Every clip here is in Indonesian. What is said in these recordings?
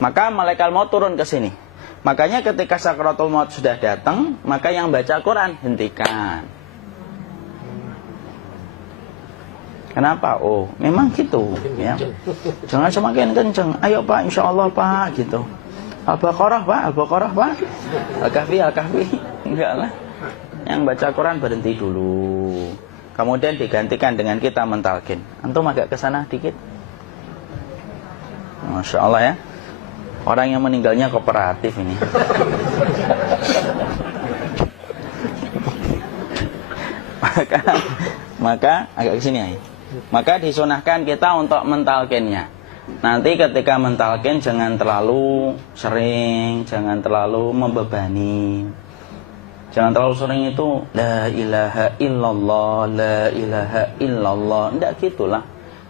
Maka malaikat maut turun ke sini. Makanya ketika sakaratul maut sudah datang, maka yang baca Quran hentikan. Kenapa? Oh, memang gitu ya. Jangan semakin kenceng. Ayo Pak, insya Allah Pak, gitu. Al-Baqarah Pak, Al-Baqarah Pak. Al-Kahfi, Al-Kahfi. Enggak lah. Yang baca Quran berhenti dulu. Kemudian digantikan dengan kita mentalkin. Antum agak ke sana dikit. Masya Allah ya. Orang yang meninggalnya kooperatif ini. maka agak ke sini aja. Maka disunahkan kita untuk mentalkinnya. Nanti ketika mentalkin jangan terlalu sering, jangan terlalu membebani. Jangan terlalu sering itu la ilaha illallah, la ilaha illallah. Enggak gitulah.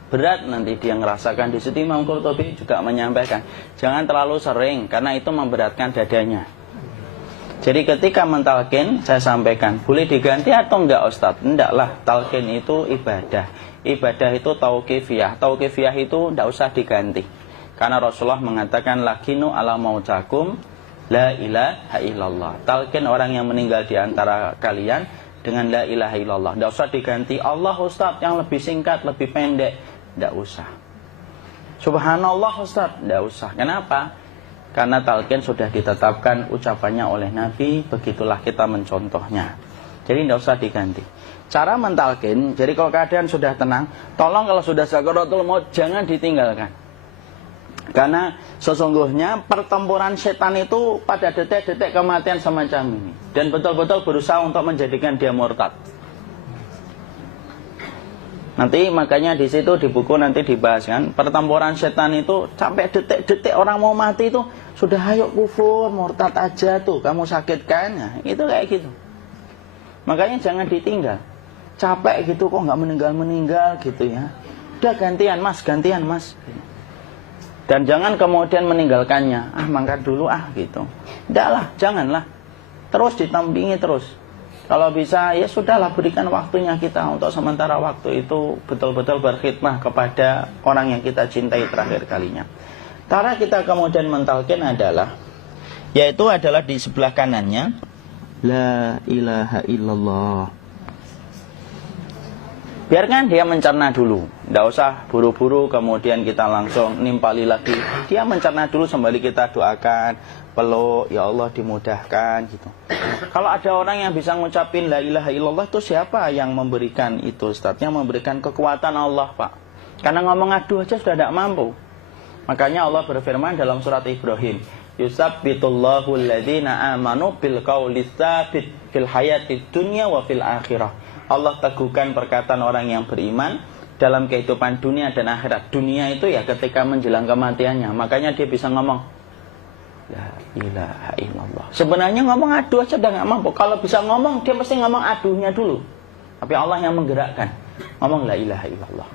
Berat nanti dia ngerasakan. Di situ Imam Qurtubi juga menyampaikan, jangan terlalu sering karena itu memberatkan dadanya. Jadi ketika mentalkin, saya sampaikan, boleh diganti atau enggak Ustaz? Enggak lah, talqin itu ibadah. Ibadah itu tauqifiyah. Tauqifiyah itu enggak usah diganti. Karena Rasulullah mengatakan, lakinu ala mautakum la ilaha illallah. Talqin orang yang meninggal di antara kalian dengan la ilaha illallah. Enggak usah diganti Allah Ustaz yang lebih singkat, lebih pendek. Enggak usah. Subhanallah Ustaz, enggak usah. Kenapa? Karena talqin sudah ditetapkan ucapannya oleh Nabi, begitulah kita mencontohnya. Jadi tidak usah diganti. Cara mentalqin, jadi kalau keadaan sudah tenang, tolong kalau sudah sakaratul maut jangan ditinggalkan. Karena sesungguhnya pertempuran setan itu pada detik-detik kematian semacam ini. Dan betul-betul berusaha untuk menjadikan dia murtad. Nanti makanya di situ di buku nanti dibahas kan, pertempuran setan itu sampai detik-detik orang mau mati itu sudah ayo kufur, murtad aja tuh, kamu sakit kan? Nah, itu kayak gitu. Makanya jangan ditinggal. Capek gitu kok nggak meninggal gitu ya. Udah gantian mas. Dan jangan kemudian meninggalkannya. Mangkat dulu gitu. Enggak janganlah. Terus ditampingi terus. Kalau bisa ya sudahlah, berikan waktunya kita untuk sementara waktu itu betul-betul berkhidmah kepada orang yang kita cintai terakhir kalinya. Cara kita kemudian mentalkin adalah, yaitu adalah di sebelah kanannya la ilaha illallah. Biarkan dia mencerna dulu, tidak usah buru-buru kemudian kita langsung nimpali lagi. Dia mencerna dulu sembari kita doakan, peluk, ya Allah dimudahkan gitu. Kalau ada orang yang bisa ngucapin la ilaha illallah, itu siapa yang memberikan itu Ustaz? Yang memberikan kekuatan Allah Pak. Karena ngomong aduh aja sudah tidak mampu. Makanya Allah berfirman dalam surat Ibrahim, yusabbitullahu alladhina amanu bil qawli tsabit fil hayatid dunya wa fil akhirah. Allah teguhkan perkataan orang yang beriman dalam kehidupan dunia dan akhirat. Dunia itu ya ketika menjelang kematiannya. Makanya dia bisa ngomong la ilaha illallah. Sebenarnya ngomong aduh aja udah gak mampu. Kalau bisa ngomong, dia mesti ngomong aduhnya dulu. Tapi Allah yang menggerakkan. Ngomong la ilaha illallah.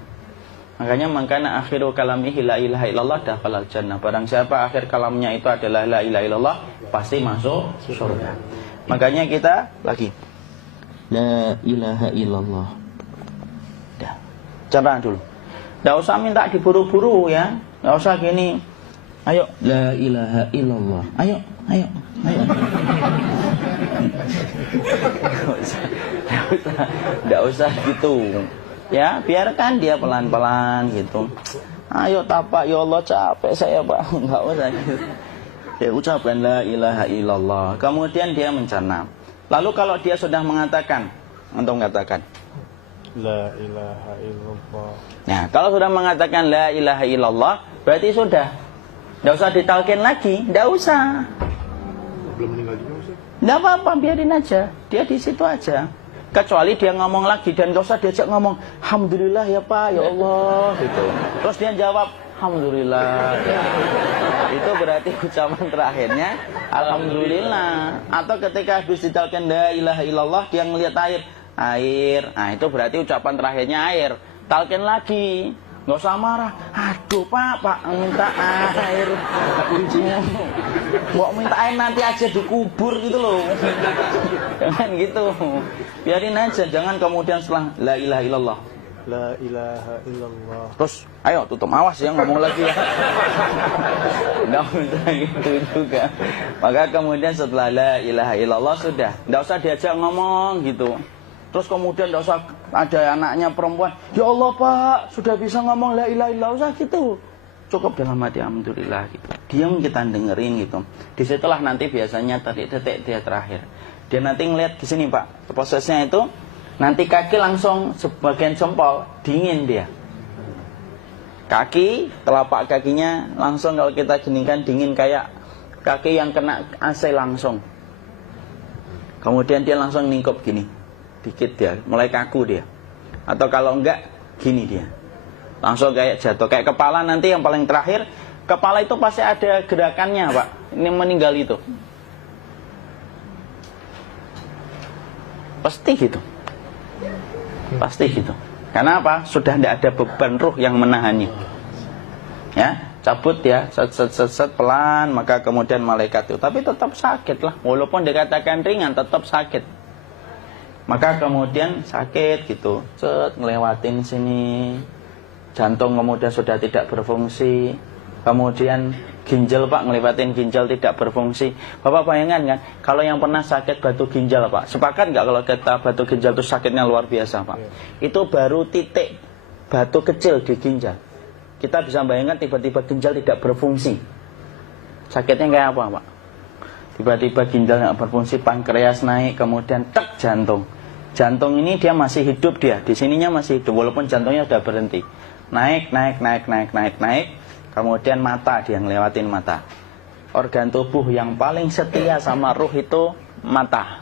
Makanya makana akhiru kalamihi la ilaha illallah dakhalal jannah. Barang siapa akhir kalamnya itu adalah la ilaha illallah, pasti masuk surga. Makanya kita lagi la ilaha illallah. Dah. Cara dulu. Enggak usah minta diburu-buru ya. Enggak usah gini. Ayo la ilaha illallah. Ayo. Enggak usah gitu. Ya, biarkan dia pelan-pelan gitu. Ayo tapak, ya Allah capek saya Pak. Enggak usah gitu. Dia ucapkan la ilaha illallah. Kemudian dia mencerna. Lalu kalau dia sudah mengatakan, untuk mengatakan la ilaha illallah. Nah, kalau sudah mengatakan la ilaha illallah, berarti sudah. Tidak usah ditalkin lagi, tidak usah. Belum meninggal juga Ustaz? Tidak apa-apa, biarin aja. Dia di situ aja. Kecuali dia ngomong lagi dan gak usah diajak ngomong alhamdulillah ya Pak, ya Allah gitu. Terus dia jawab alhamdulillah. Itu berarti ucapan terakhirnya alhamdulillah. Atau ketika habis ditalkin la ilaha illallah, dia ngelihat air. Nah, itu berarti ucapan terakhirnya air. Talkin lagi. Nggak usah marah. Aduh Pak minta air. Mau minta air nanti aja dikubur gitu loh. Jangan gitu. Biarin aja. Jangan kemudian setelah la ilaha illallah La ilaha illallah. Terus, ayo tutup, awas ya ngomong lagi ya. Nggak usah gitu juga. Maka kemudian setelah la ilaha illallah sudah, nggak usah diajak ngomong gitu. Terus kemudian nggak usah ada anaknya perempuan, ya Allah Pak, sudah bisa ngomong la ilaha illallah, usah gitu. Cukup dalam hati alhamdulillah gitu. Diam, kita dengerin gitu. Disitulah nanti biasanya titik dia terakhir. Dia nanti ngeliat di sini Pak, prosesnya itu nanti kaki langsung sebagian jempol dingin dia. Kaki, telapak kakinya langsung kalau kita geningkan dingin kayak kaki yang kena AC langsung. Kemudian dia langsung ningkup gini, dikit dia, mulai kaku dia. Atau kalau enggak, gini dia. Langsung kayak jatuh, kayak kepala nanti yang paling terakhir, kepala itu pasti ada gerakannya Pak. Ini meninggal itu. Pasti gitu. Pasti gitu. Karena apa? Sudah tidak ada beban ruh yang menahannya. Ya, cabut ya, set pelan, maka kemudian malaikat itu. Tapi tetap sakit lah. Walaupun dikatakan ringan, tetap sakit. Maka kemudian sakit gitu. Set ngelewatin sini. Jantung kemudian sudah tidak berfungsi. Kemudian ginjal Pak, ngelewatin ginjal tidak berfungsi. Bapak bayangkan kan, kalau yang pernah sakit batu ginjal Pak, sepakat nggak kalau kita batu ginjal itu sakitnya luar biasa Pak? Itu baru titik batu kecil di ginjal. Kita bisa bayangkan tiba-tiba ginjal tidak berfungsi. Sakitnya kayak apa Pak? Tiba-tiba ginjal nggak berfungsi, pankreas naik, kemudian tek jantung. Jantung ini dia masih hidup dia, di sininya masih hidup walaupun jantungnya sudah berhenti. Naik. Kemudian mata, dia ngelewatin mata. Organ tubuh yang paling setia sama ruh itu mata.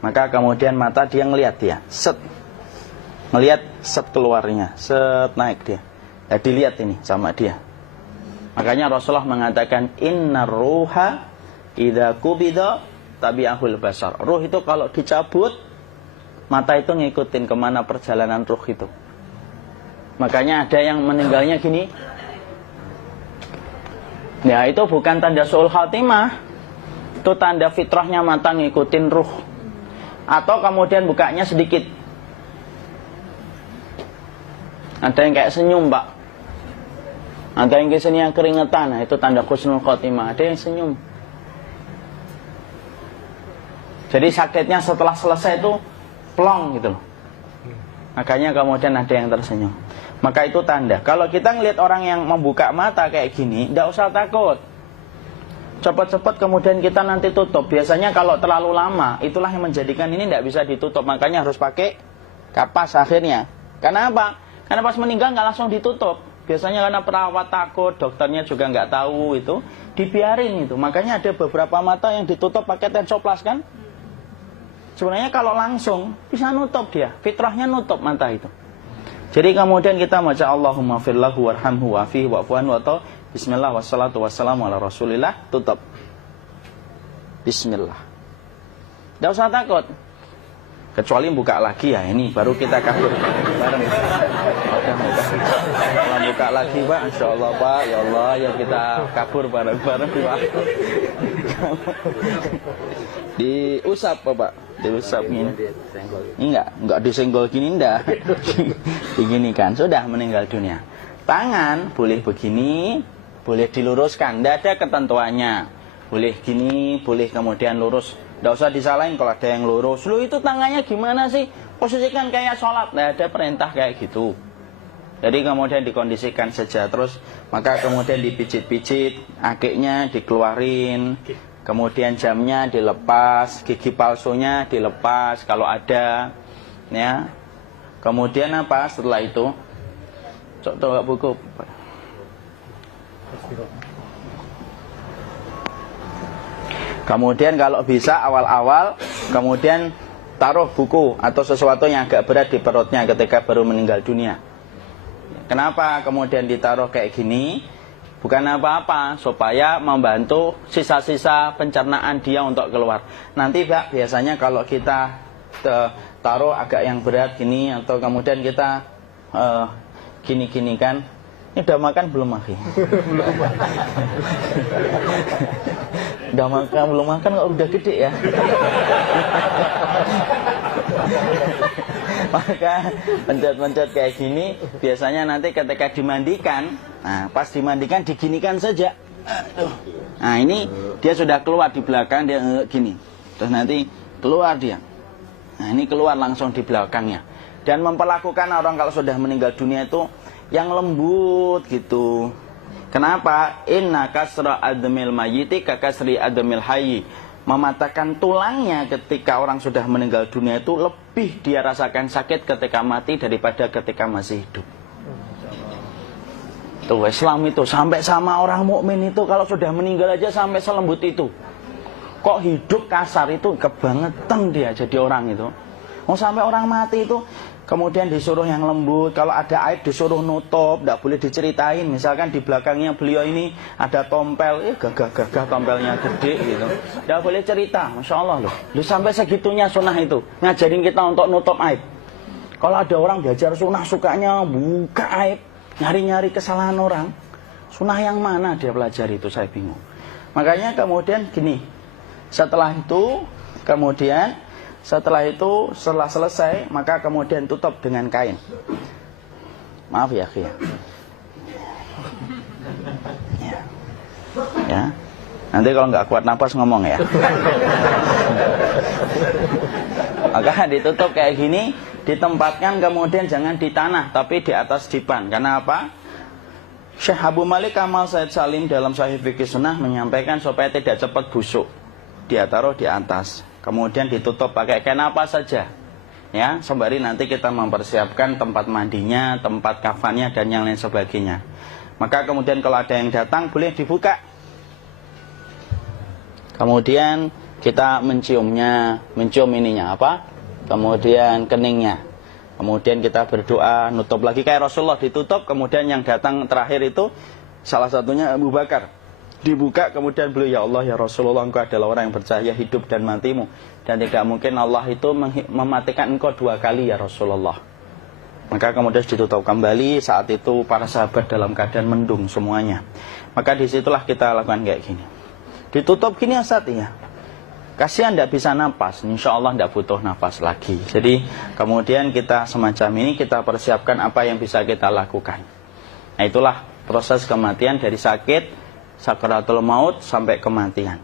Maka kemudian mata dia ngelihat dia, set. Ngelihat set keluarnya, set naik dia. Ya dilihat ini sama dia. Makanya Rasulullah mengatakan innar ruha idza qubida tabi'ahul basar. Ruh itu kalau dicabut, mata itu ngikutin kemana perjalanan ruh itu. Makanya ada yang meninggalnya gini. Ya itu bukan tanda su'ul khatimah. Itu tanda fitrahnya mata ngikutin ruh. Atau kemudian bukanya sedikit. Ada yang kayak senyum Pak. Ada yang kesini yang keringetan. Nah, itu tanda husnul khatimah. Ada yang senyum. Jadi sakitnya setelah selesai itu plong gitu loh. Makanya kemudian ada yang tersenyum. Maka itu tanda. Kalau kita ngelihat orang yang membuka mata kayak gini, tidak usah takut. Cepat-cepat kemudian kita nanti tutup. Biasanya kalau terlalu lama, itulah yang menjadikan ini tidak bisa ditutup. Makanya harus pakai kapas akhirnya. Karena apa? Karena pas meninggal nggak langsung ditutup. Biasanya karena perawat takut, dokternya juga nggak tahu itu, dibiarin itu. Makanya ada beberapa mata yang ditutup pakai tensoplas kan? Sebenarnya kalau langsung bisa nutup dia, fitrahnya nutup mata itu. Jadi kemudian kita baca Allahumma firlahu warhamhu wa'afihi wa'fu'an wa ta bismillah wassalatu wassalamu ala rasulillah, tutup. Bismillah. Tidak usah takut. Kecuali buka lagi ya, ini baru kita kabur bareng. Kalau buka lagi Pak, insya Allah Pak, ya Allah ya kita kabur bareng-bareng Pak. Diusap Pak, diusap gini. Enggak disenggol gini enggak. Begini kan, sudah meninggal dunia. Tangan boleh begini, boleh diluruskan, tidak ada ketentuannya. Boleh gini, boleh kemudian lurus. Tidak usah disalahin kalau ada yang lurus. Lu itu tangannya gimana sih? Posisikan kayak sholat. Tidak ada perintah kayak gitu. Jadi kemudian dikondisikan saja. Terus maka kemudian dipijit-pijit, akiknya dikeluarin. Kemudian jamnya dilepas, gigi palsunya dilepas kalau ada. Ya. Kemudian apa setelah itu? Coba buku. Kemudian kalau bisa awal-awal kemudian taruh buku atau sesuatu yang agak berat di perutnya ketika baru meninggal dunia. Kenapa kemudian ditaruh kayak gini? Bukan apa-apa, supaya membantu sisa-sisa pencernaan dia untuk keluar. Nanti Pak, biasanya kalau kita taruh agak yang berat gini atau kemudian kita gini-gini kan, ini udah makan belum Maki? Udah makan belum makan kok udah gede ya? Maka pencet-pencet kayak gini biasanya nanti ketika dimandikan, nah pas dimandikan diginikan saja. Aduh. Nah ini dia sudah keluar di belakang, dia gini. Terus nanti keluar dia. Nah ini keluar langsung di belakangnya. Dan memperlakukan orang kalau sudah meninggal dunia itu yang lembut gitu. Kenapa? Inna kasra admil mayyiti kakasri admil hayyi. Mematahkan tulangnya ketika orang sudah meninggal dunia itu lebih dia rasakan sakit ketika mati daripada ketika masih hidup. Tuh Islam itu sampai sama orang mukmin itu kalau sudah meninggal aja sampai selembut itu. Kok hidup kasar itu kebangetan dia jadi orang itu. Mau sampai orang mati itu kemudian disuruh yang lembut. Kalau ada aib disuruh nutup, tidak boleh diceritain. Misalkan di belakangnya beliau ini ada tompel, gagah-gagah tompelnya gede gitu. Tidak boleh cerita, Masya Allah loh. Sampai segitunya sunnah itu ngajarin kita untuk nutup aib. Kalau ada orang belajar sunnah sukanya buka aib, nyari-nyari kesalahan orang. Sunnah yang mana dia pelajari itu saya bingung. Makanya kemudian gini, setelah selesai maka kemudian tutup dengan kain. Maaf ya, ya. Ya. Nanti kalau nggak kuat napas ngomong ya. Maka ditutup kayak gini, ditempatkan kemudian jangan di tanah tapi di atas dipan. Karena apa? Syekh Abu Malik Kamal Said Salim dalam Sahih Fikih Sunnah menyampaikan supaya tidak cepat busuk. Dia taruh di atas. Kemudian ditutup pakai kain apa saja. Ya, sembari nanti kita mempersiapkan tempat mandinya, tempat kafannya dan yang lain sebagainya. Maka kemudian kalau ada yang datang boleh dibuka. Kemudian kita mencium ininya apa? Kemudian keningnya. Kemudian kita berdoa, nutup lagi kayak Rasulullah ditutup, kemudian yang datang terakhir itu salah satunya Abu Bakar. Dibuka kemudian beliau, ya Allah ya Rasulullah, engkau adalah orang yang percaya hidup dan matimu, dan tidak mungkin Allah itu mematikan engkau 2 kali ya Rasulullah. Maka kemudian ditutup kembali. Saat itu para sahabat dalam keadaan mendung semuanya. Maka disitulah kita lakukan kayak gini. Ditutup gini ya. Kasihan tidak bisa napas, insya Allah tidak butuh napas lagi. Jadi kemudian kita semacam ini kita persiapkan apa yang bisa kita lakukan. Nah itulah proses kematian dari sakit sakaratul maut sampai kematian.